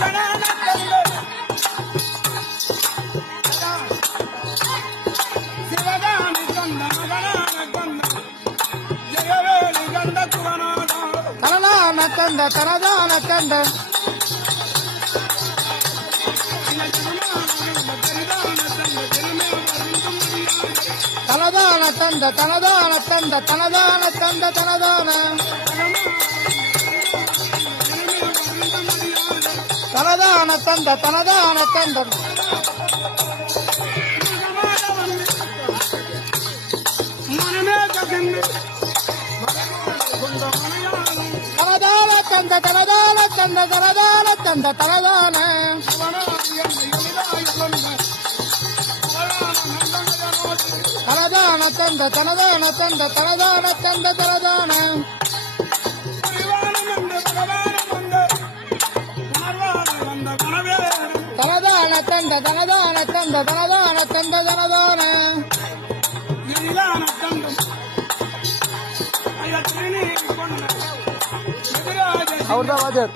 தனதான தந்த தனதான தந்த தனதான தந்த தனதான தந்த தனதான தனதான தந்த தனதான தந்த தனதான தந்த தனதான தந்த தனதான தந்த தனதான தனதான தந்த தனதான தந்த தனதான தந்த தனதான தனதான தந்த தனதான தந்த தனதான தந்த தனதான அவர்தான் வாஜர்